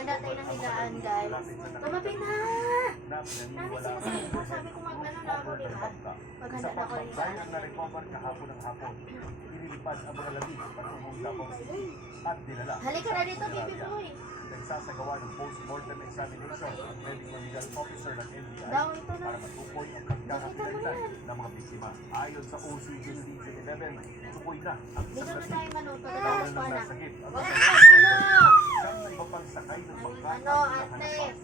Maganda tayo ng higaan, guys. Tumabi na! Namin sinasabi ko, sabi ko mag-ano na ako, di ba? Maghanda na ako ng higaan. Ang na-recover kahapon ng hapon. Inilipad ang mga labi patungong Davao City at dinala. Halika na dito, baby boy. Nagsasagawa ng post-mortem examination ang medical legal officer ng NBI Daw, ito na. para matukoy ang pagkakapilalitan ng mga biktima. Ayon sa OCG Region 11, tukoy na ang Dito isang na lasing. tayo manood. Tawanan Pagkatapos ng pa na. nasagip ang Wag isang ka, ano? siyang na iba pang sakay ng bangka Ano, ang ate? hinahanap.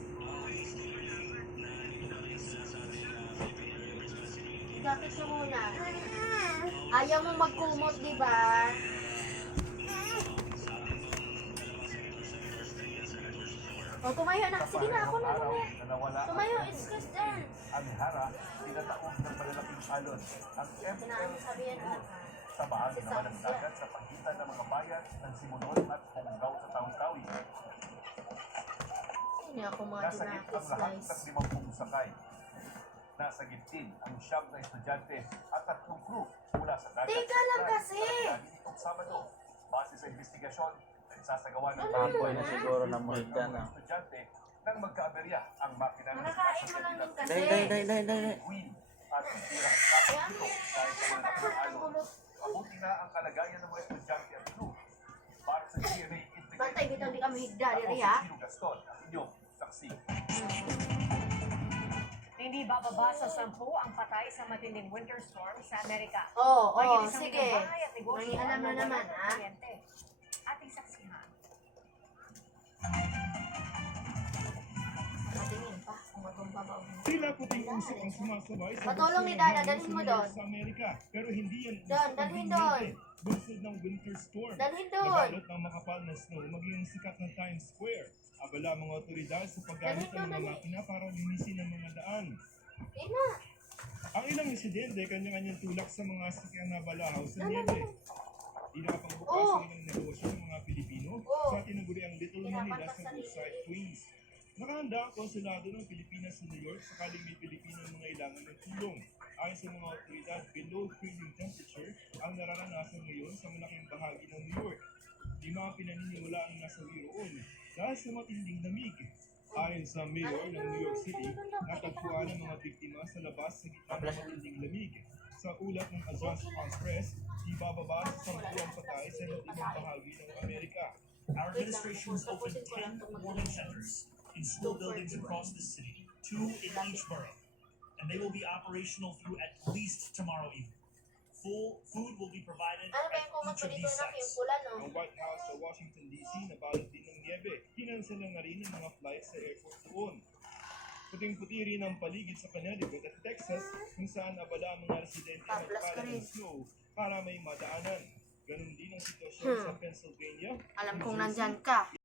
Gapit mo muna. Ayaw mo magkumot, di ba? O, tumayo na. Sige na, ako na, tumayo. Tumayo, it's Christian. Ang hara, tinataog ng malalaking alon. Ang Sinasabi yan, ML sa bahagi naman ng dagat sa pagitan ng mga bayan ng Simonol at Honggao sa Taong-Tawi. Hindi ako mga Nasagip ang dinakis, lahat guys. ng 50 sakay. Nasagip din ang 9 na estudyante at 3 crew mula sa dagat. Teka lang kasi. Itong Sabado, base sa investigasyon, nagsasagawa ng Tamboy na siguro na multa na. estudyante nang magkaaberya ang makina ng Nakakain mo lang din kasi. Dai. Queen at tira ang Kaya kapit mo, dito dahil sa ano mga ba ang nakakaalon. gulo? Mabuti na ang kalagayan ng mga estudyante at crew. Para sa GMA Bantay, dito hindi kami higda, Ako diri si ha? Chino Gaston, ang inyong saksi. Hindi bababa sa 10 ang patay sa matinding winter storm sa Amerika. Oo, Mahigit isang sige. milyong bahay at negosyo May alam ang na naman, nawalan ng ha? kuryente. Ating saksihan. Patingin pa, kung magumbabaw. Tila puting usok ang sumasabay sa Patulong ni Dada, dalhin mo doon. sa Amerika. Pero hindi yan Doon, usok ang dalhin binyente. Bunsod ng winter storm. Dalhin doon. Nabalot ng makapal na snow maging ang sikat ng Times Square. Abala mga otoridad sa paggamit ng mga makina para linisin ang mga daan. Ina, Ang ilang residente kanya-kanyang tulak sa mga sakyang na balahaw sa niebe. Di nakapagbukas Oh. ang ilang negosyo ng mga Pilipino Oh. sa tinaguriang Little Manila Pinapantas sa sa Woodside, libre. Queens. Nakahanda ang konsulado ng Pilipinas sa New York sakaling may Pilipino ang mga ilangan ng tulong. Ayon sa mga otoridad, below freezing temperature ang nararanasan ngayon sa malaking bahagi ng New York. Di mga pinaniniwala ang nasawi roon dahil sa matinding lamig. Ayon sa mayor ng New York City, natagpuan ang mga biktima sa labas sa gitna ng matinding lamig. Sa ulat ng Agence France-Presse, di bababa sa 10 ang patay sa iba't ibang bahagi ng Amerika. Our administration has opened 10 warming centers in school buildings across the city, 2 in each borough, and they will be operational through at least tomorrow evening. Full food will be provided ano ba at yung kumot each ko of dito these na yung sites. pula, no? Ang White House sa Washington DC nabalot din ng niebe. Kinansela na rin ang mga flights sa airport doon. Puting-puti rin ang paligid sa Connecticut at Texas kung saan abala ang mga residente Tablas ka magpala rin. ng snow para may madaanan. Ganon din ang sitwasyon sa Pennsylvania. Alam kong nandyan ka.